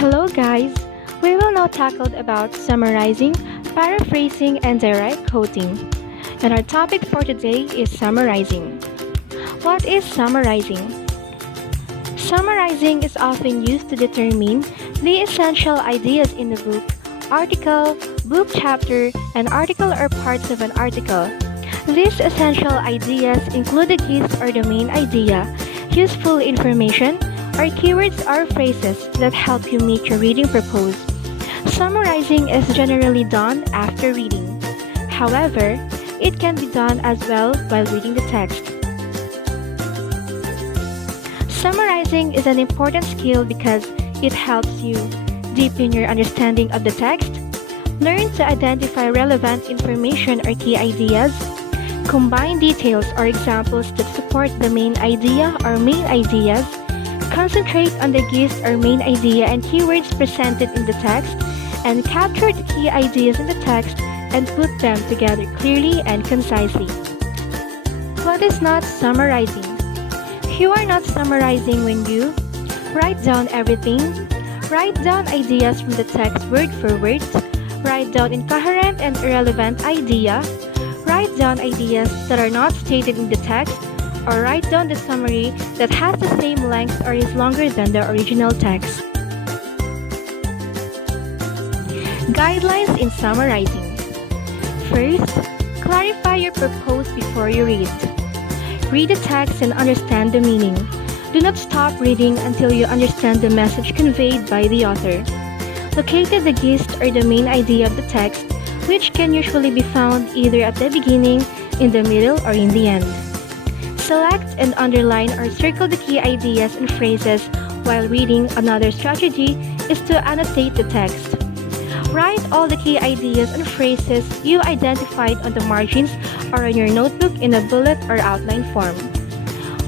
Hello guys! We will now tackle about summarizing, paraphrasing, and direct quoting. And our topic for today is summarizing. What is summarizing? Summarizing is often used to determine the essential ideas in the book, article, book chapter, an article or parts of an article. These essential ideas include the gist or the main idea, useful information, or keywords or phrases that help you meet your reading purpose. Summarizing is generally done after reading. However, it can be done as well while reading the text. Summarizing is an important skill because it helps you deepen your understanding of the text, learn to identify relevant information or key ideas, combine details or examples that support the main idea or main ideas, concentrate on the gist or main idea and keywords presented in the text, and capture the key ideas in the text and put them together clearly and concisely. What is not summarizing? You are not summarizing when you write down everything, write down ideas from the text word for word, write down incoherent and irrelevant idea, write down ideas that are not stated in the text, or write down the summary that has the same length or is longer than the original text. Guidelines in summarizing. First, clarify your purpose before you read. Read the text and understand the meaning. Do not stop reading until you understand the message conveyed by the author. Locate the gist or the main idea of the text, which can usually be found either at the beginning, in the middle, or in the end. Select and underline or circle the key ideas and phrases while reading. Another strategy is to annotate the text. Write all the key ideas and phrases you identified on the margins or on your notebook in a bullet or outline form.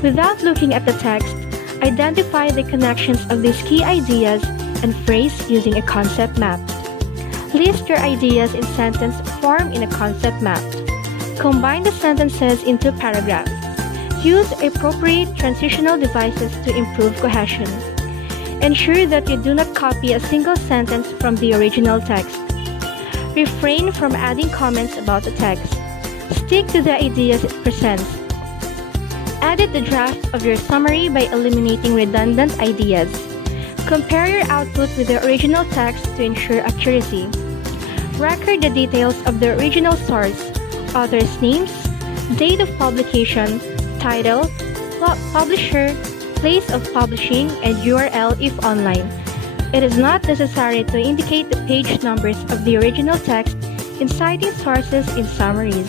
Without looking at the text, identify the connections of these key ideas and phrase using a concept map. List your ideas in sentence form in a concept map. Combine the sentences into paragraphs. Use appropriate transitional devices to improve cohesion. Ensure that you do not copy a single sentence from the original text. Refrain from adding comments about the text. Stick to the ideas it presents. Edit the draft of your summary by eliminating redundant ideas. Compare your output with the original text to ensure accuracy. Record the details of the original source, author's names, date of publication, title, publisher, place of publishing, and URL if online. It is not necessary to indicate the page numbers of the original text in citing sources in summaries.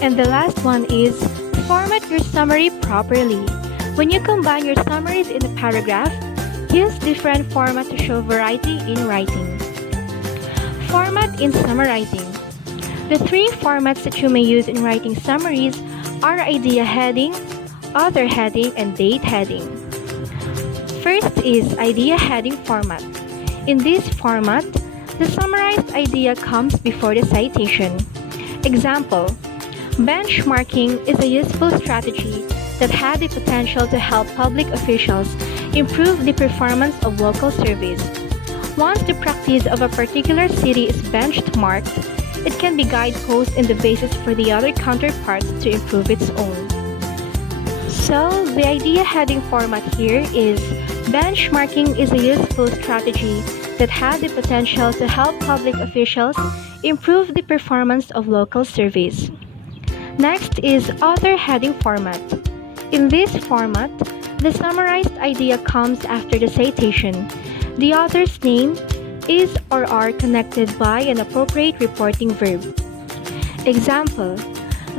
And the last one is format your summary properly. When you combine your summaries in a paragraph, use different format to show variety in writing. Format in summarizing. The three formats that you may use in writing summaries are idea heading, author heading, and date heading. First is idea heading format. In this format, the summarized idea comes before the citation. Example: benchmarking is a useful strategy that had the potential to help public officials improve the performance of local surveys. Once the practice of a particular city is benchmarked, it can be guidepost and the basis for the other counterparts to improve its own. So, the idea heading format here is benchmarking is a useful strategy that has the potential to help public officials improve the performance of local surveys. Next is author heading format. In this format, the summarized idea comes after the citation. The author's name is or are connected by an appropriate reporting verb. Example: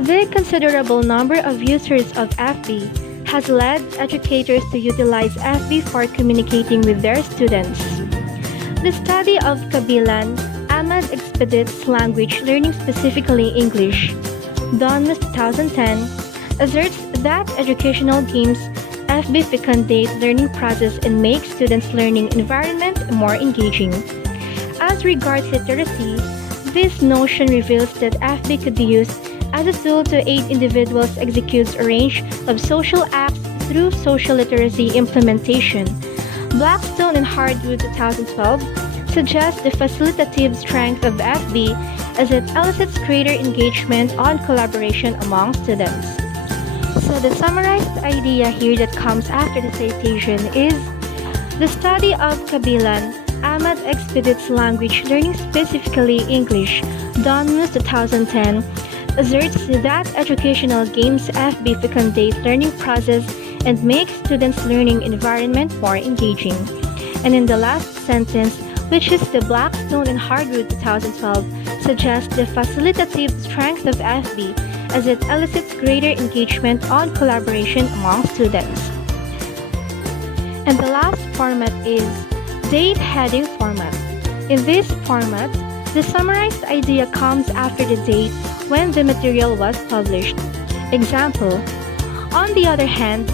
the considerable number of users of FB has led educators to utilize FB for communicating with their students. The study of Kabilan Ahmad expedits language learning, specifically English. Dunn 2010 asserts that educational games FB fecundate learning process and make students' learning environment more engaging. As regards literacy, this notion reveals that FB could be used as a tool to aid individuals execute a range of social apps through social literacy implementation. Blackstone and Hardwood 2012 suggests the facilitative strength of FB as it elicits greater engagement on collaboration among students. So the summarized idea here that comes after the citation is the study of Kabilan, Ahmad Expedit's language learning, specifically English, Domus 2010, asserts that educational games FB fecundate learning process and make students' learning environment more engaging. And in the last sentence, which is the Blackstone and Hardwood 2012, suggests the facilitative strength of FB as it elicits greater engagement on collaboration among students. And the last format is date heading format. In this format, the summarized idea comes after the date when the material was published. Example: on the other hand,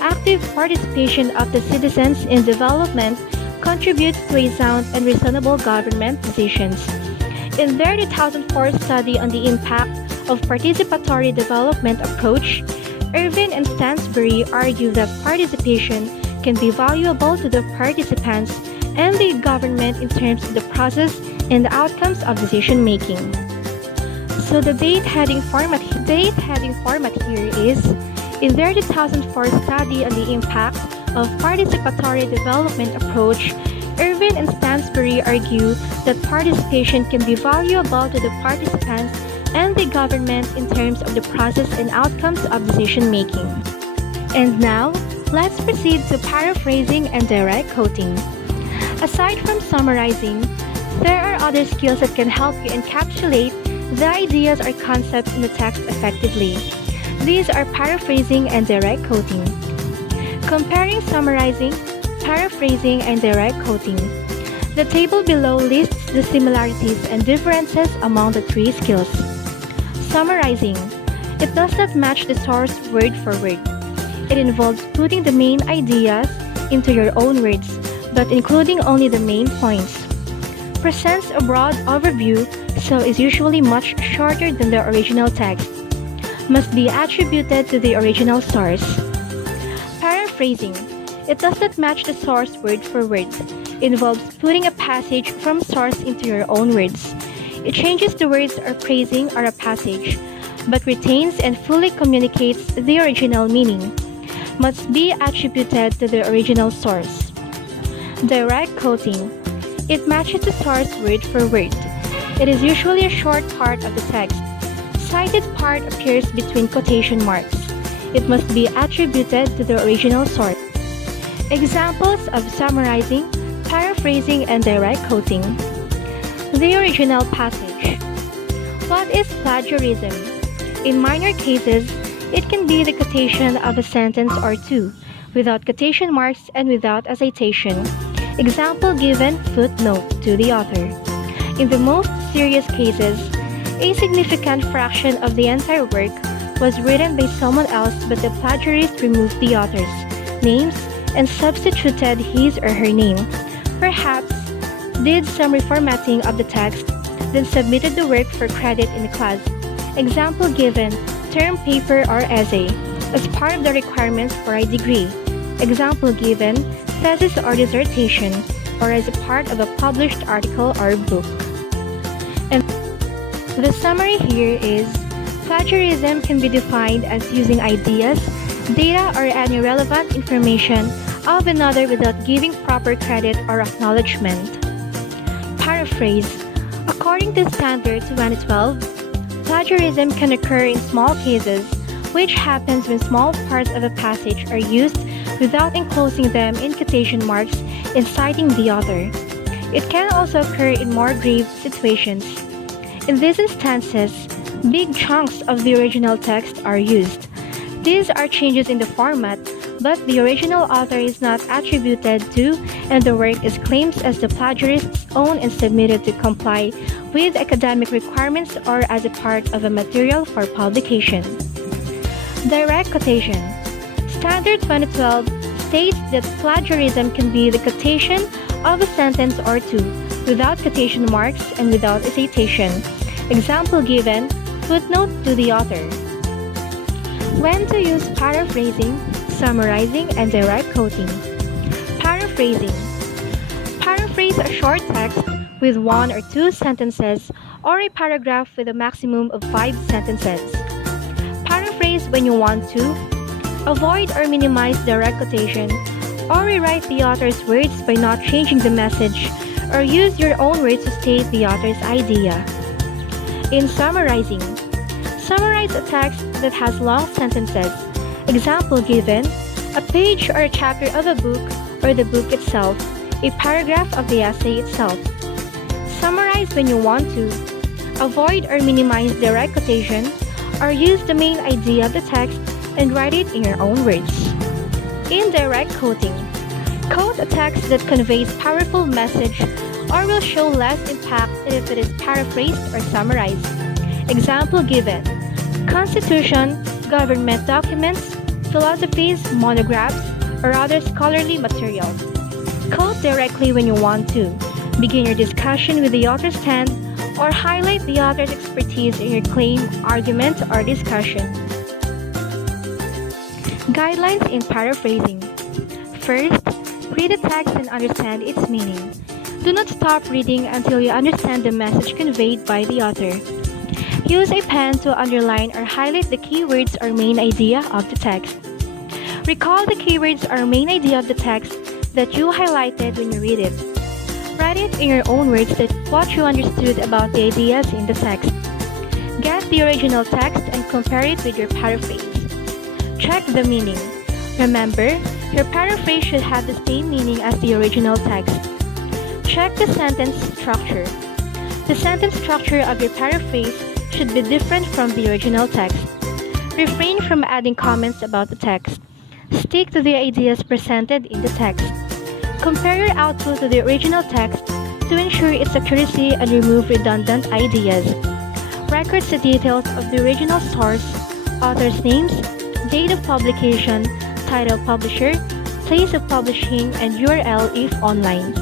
active participation of the citizens in development contributes to a sound and reasonable government decisions. In their 2004 study on the impact of participatory development approach, Irvin and Stansbury argue that participation can be valuable to the participants and the government in terms of the process and the outcomes of decision making. So the date heading format here is, in their 2004 study on the impact of participatory development approach, Irvin and Stansbury argue that participation can be valuable to the participants and the government in terms of the process and outcomes of decision making. And now, let's proceed to paraphrasing and direct quoting. Aside from summarizing, there are other skills that can help you encapsulate the ideas or concepts in the text effectively. These are paraphrasing and direct quoting. Comparing summarizing, paraphrasing, and direct quoting. The table below lists the similarities and differences among the three skills. Summarizing. It does not match the source word for word. It involves putting the main ideas into your own words, but including only the main points. Presents a broad overview, so is usually much shorter than the original text. Must be attributed to the original source. Paraphrasing. It does not match the source word for word. It involves putting a passage from source into your own words. It changes the words or phrasing or a passage, but retains and fully communicates the original meaning. Must be attributed to the original source. Direct quoting. It matches the source word for word. It is usually a short part of the text. Cited part appears between quotation marks. It must be attributed to the original source. Examples of summarizing, paraphrasing, and direct quoting. The original passage. What is plagiarism? In minor cases, it can be the quotation of a sentence or two, without quotation marks and without a citation. Example given, footnote to the author. In the most serious cases, a significant fraction of the entire work was written by someone else, but the plagiarist removed the author's names and substituted his or her name. Perhaps did some reformatting of the text, then submitted the work for credit in the class. Example given, term paper or essay, as part of the requirements for a degree. Example given, thesis or dissertation, or as a part of a published article or book. And the summary here is, plagiarism can be defined as using ideas, data, or any relevant information of another without giving proper credit or acknowledgement. Paraphrase. According to Standard 2012, plagiarism can occur in small cases, which happens when small parts of a passage are used without enclosing them in quotation marks and citing the author. It can also occur in more grave situations. In these instances, big chunks of the original text are used. These are changes in the format, but the original author is not attributed to, and the work is claimed as the plagiarist's own and submitted to comply with academic requirements or as a part of a material for publication. Direct quotation. Standard 2012 states that plagiarism can be the quotation of a sentence or two, without quotation marks and without a citation. Example given, footnote to the author. When to use paraphrasing, summarizing, and direct quoting. paraphrasing. Paraphrase a short text with one or two sentences or a paragraph with a maximum of 5 sentences. Paraphrase when you want to. Avoid or minimize direct quotation or rewrite the author's words by not changing the message or use your own words to state the author's idea. In summarizing, summarize a text that has long sentences. Example given, a page or a chapter of a book or the book itself, a paragraph of the essay itself. Summarize when you want to. Avoid or minimize direct quotation or use the main idea of the text and write it in your own words. Indirect quoting. Quote a text that conveys powerful message or will show less impact if it is paraphrased or summarized. Example given, Constitution, government documents, philosophies, monographs, or other scholarly materials. Quote directly when you want to. Begin your discussion with the author's stand or highlight the author's expertise in your claim, argument, or discussion. Guidelines in paraphrasing. First, read the text and understand its meaning. Do not stop reading until you understand the message conveyed by the author. Use a pen to underline or highlight the keywords or main idea of the text. Recall the keywords or main idea of the text that you highlighted when you read it. Write it in your own words that what you understood about the ideas in the text. Get the original text and compare it with your paraphrase. Check the meaning. Remember, your paraphrase should have the same meaning as the original text. Check the sentence structure. The sentence structure of your paraphrase should be different from the original text. Refrain from adding comments about the text. Stick to the ideas presented in the text. Compare your output to the original text to ensure its accuracy and remove redundant ideas. Record the details of the original source, author's names, date of publication, title publisher, place of publishing, and URL if online.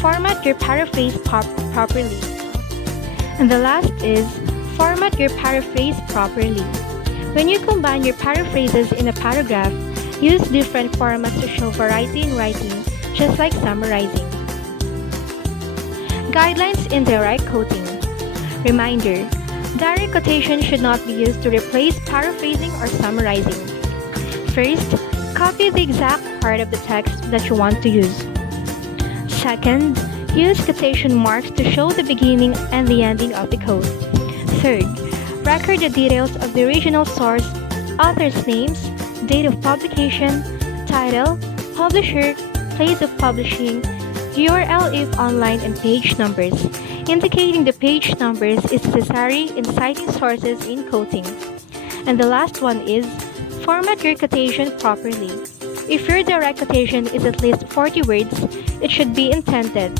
Format your paraphrase properly. And the last is, format your paraphrase properly. When you combine your paraphrases in a paragraph, use different formats to show variety in writing, just like summarizing. Guidelines in direct quoting. Reminder, direct quotation should not be used to replace paraphrasing or summarizing. First, copy the exact part of the text that you want to use. Second, use quotation marks to show the beginning and the ending of the quote. Third, record the details of the original source, author's names, date of publication, title, publisher, place of publishing, URL if online, and page numbers. Indicating the page numbers is necessary in citing sources in quoting. And the last one is, format your quotation properly. If your direct quotation is at least 40 words, it should be intended.